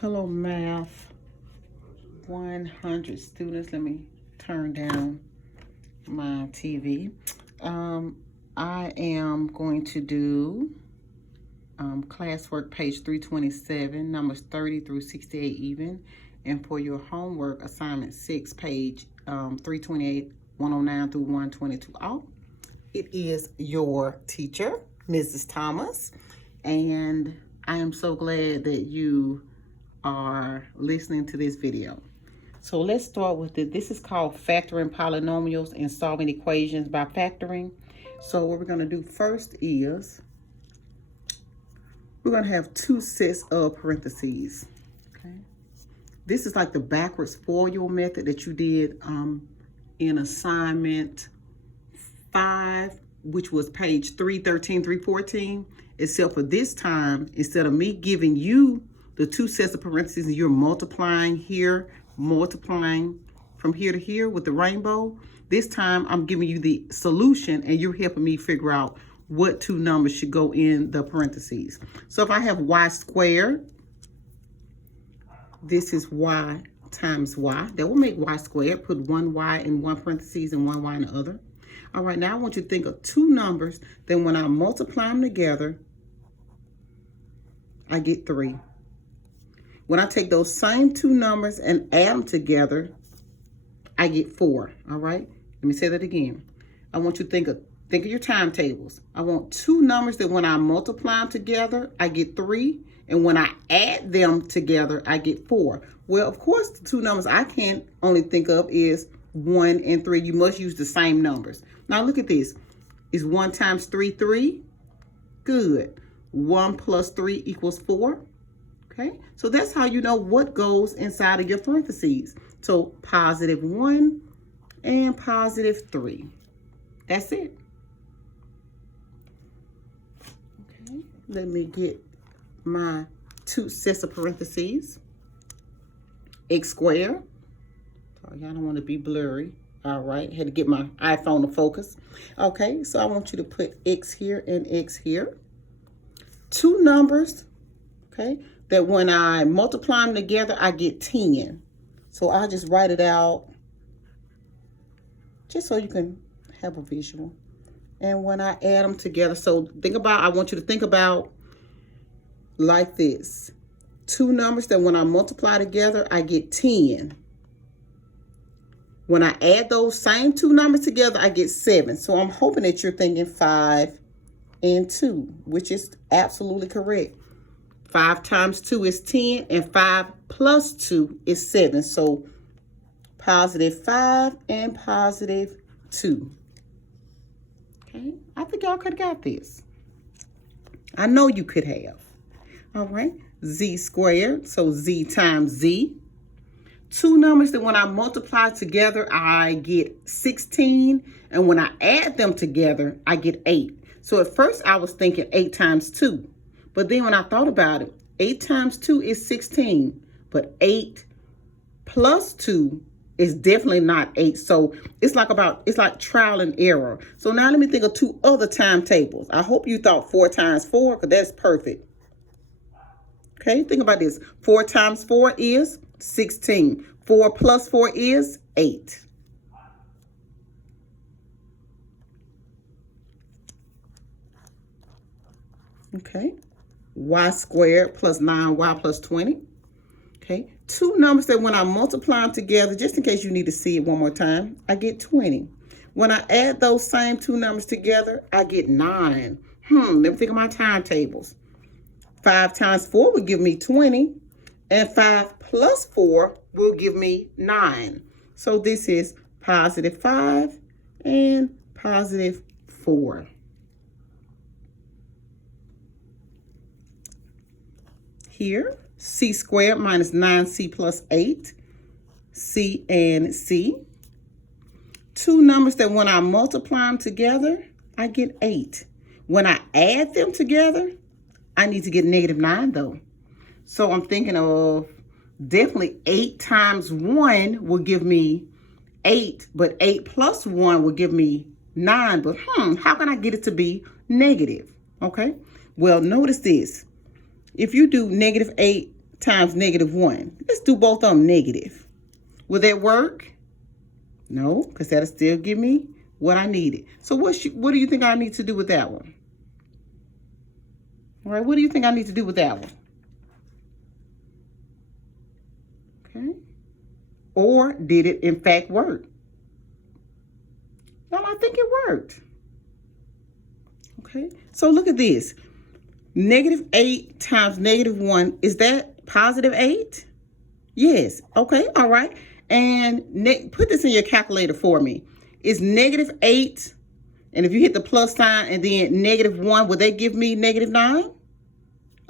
Hello, Math 100 students. Let me turn down my TV. I am going to do classwork page 327, numbers 30 through 68 even. And for your homework, assignment 6, page 328, 109 through 122. It is your teacher, Mrs. Thomas. And I am so glad that you are listening to this video. So let's start with it. This is called factoring polynomials and solving equations by factoring. So what we're going to do first is we're going to have two sets of parentheses. Okay. This is like the backwards FOIL method that you did in assignment 5, which was page 313, 314, except for this time, instead of me giving you the two sets of parentheses and you're multiplying here, multiplying from here to here with the rainbow, this time I'm giving you the solution and you're helping me figure out what two numbers should go in the parentheses. So if I have y squared, this is y times y. That will make y squared. Put one y in one parentheses and one y in the other. All right, now I want you to think of two numbers. Then when I multiply them together, I get 3. When I take those same two numbers and add them together, I get 4. All right, let me say that again. I want you to think of your timetables. I want two numbers that when I multiply them together, I get 3. And when I add them together, I get 4. Well, of course, the two numbers I can only think of is 1 and 3. You must use the same numbers. Now look at this. Is 1 times 3, 3? Good. 1 plus 3 equals 4. Okay, so that's how you know what goes inside of your parentheses. So positive 1 and positive 3. That's it. Okay, let me get my two sets of parentheses. X squared. Sorry, I don't want to be blurry. All right, had to get my iPhone to focus. Okay, so I want you to put X here and X here. Two numbers, okay, that when I multiply them together, I get 10. So I'll just write it out just so you can have a visual. And when I add them together, so I want you to think about like this. Two numbers that when I multiply together, I get 10. When I add those same two numbers together, I get 7. So I'm hoping that you're thinking 5 and 2, which is absolutely correct. 5 times 2 is 10, and 5 plus 2 is 7. So positive 5 and positive 2. Okay, I think y'all could have got this. I know you could have. All right, z squared, so z times z. Two numbers that when I multiply together, I get 16. And when I add them together, I get 8. So at first I was thinking 8 times 2. But then when I thought about it, 8 times 2 is 16. But 8 plus 2 is definitely not 8. So it's like trial and error. So now let me think of two other timetables. I hope you thought 4 times 4, because that's perfect. Okay, think about this. 4 times 4 is 16. 4 plus 4 is 8. Okay, y squared plus 9y plus 20. Okay, two numbers that when I multiply them together, just in case you need to see it one more time, I get 20. When I add those same two numbers together, I get 9. Let me think of my timetables. 5 times 4 would give me 20, and 5 plus 4 will give me 9. So this is positive 5 and positive 4. Here, c squared minus 9c plus 8, c and c. Two numbers that when I multiply them together, I get 8. When I add them together, I need to get -9 though. So I'm thinking of definitely 8 times 1 will give me 8, but 8 plus 1 will give me 9. But how can I get it to be negative? Okay, well, notice this. If you do -8 times negative 1. Let's do both of them negative. Will that work? No, because that'll still give me what I needed. So what do you think I need to do with that one? All right, what do you think I need to do with that one? Okay. Or did it in fact work? Well, I think it worked. Okay, so look at this. Negative 8 times negative 1, is that positive 8? Yes. Okay, all right. And put this in your calculator for me. Is negative 8, and if you hit the plus sign and then negative 1, would that give me negative 9?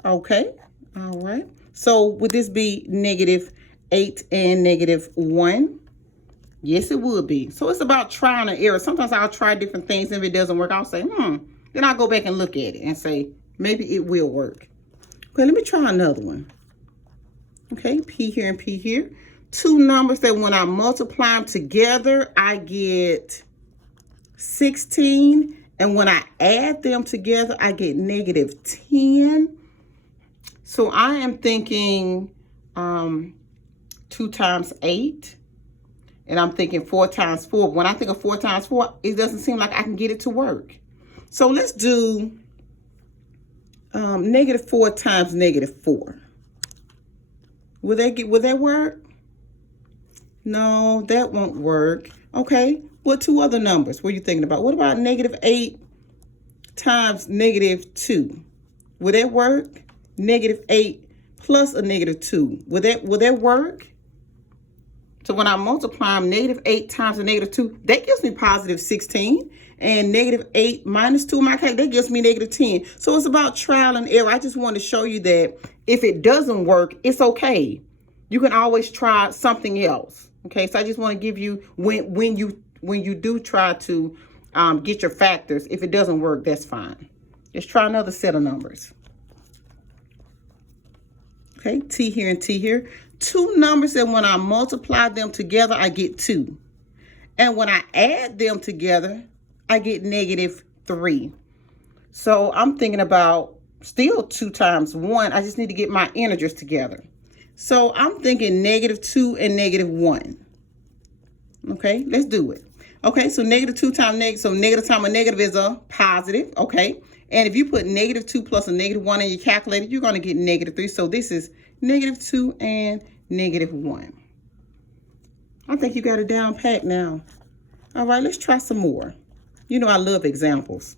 Okay, all right. So would this be negative 8 and negative 1? Yes, it would be. So it's about trial and error. Sometimes I'll try different things. If it doesn't work, I'll say, Then I'll go back and look at it and say, maybe it will work. Okay, let me try another one. Okay, P here and P here. Two numbers that when I multiply them together, I get 16. And when I add them together, I get negative 10. So I am thinking 2 times 8. And I'm thinking 4 times 4. When I think of 4 times 4, it doesn't seem like I can get it to work. So let's do negative 4 times negative 4. Will that work? No, that won't work. Okay, what 2 other numbers were you thinking about? What about negative 8 times negative 2? Will that work? Negative 8 plus a negative 2. Will that work? So when I multiply negative 8 times a negative 2, that gives me positive 16. And negative 8 minus 2 in my calculator, that gives me negative 10. So it's about trial and error. I just want to show you that if it doesn't work, it's okay. You can always try something else. Okay, so I just want to give you when you do try to get your factors, if it doesn't work, that's fine. Just try another set of numbers. Okay, T here and T here. 2 numbers that when I multiply them together, I get 2. And when I add them together, I get negative 3. So I'm thinking about still 2 times 1. I just need to get my integers together. So I'm thinking negative 2 and negative 1. Okay, let's do it. Okay, so negative 2 times negative. So negative times a negative is a positive. Okay, and if you put negative 2 plus a negative 1 in your calculator, you're going to get negative 3. So this is negative 2 and negative 1. I think you got it down pat now. All right, let's try some more. You know I love examples.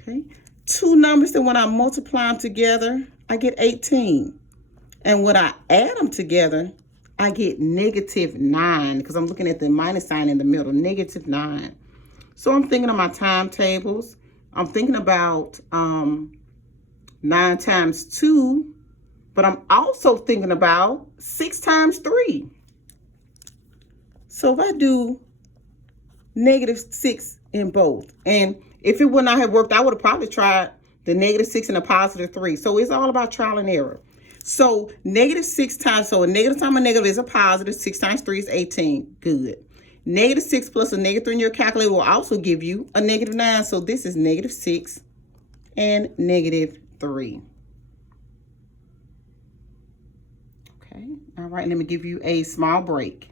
Okay, 2 numbers that when I multiply them together, I get 18. And when I add them together, I get negative 9 because I'm looking at the minus sign in the middle, negative 9. So I'm thinking of my timetables. I'm thinking about 9 times 2, but I'm also thinking about 6 times 3. So if I do negative 6 in both, and if it would not have worked, I would have probably tried the negative 6 and a positive 3. So it's all about trial and error. So negative 6 times, so a negative times a negative is a positive. 6 times 3 is 18. Good. Negative 6 plus a negative 3 in your calculator will also give you a negative 9. So this is negative 6 and negative 3. Okay. All right. Let me give you a small break.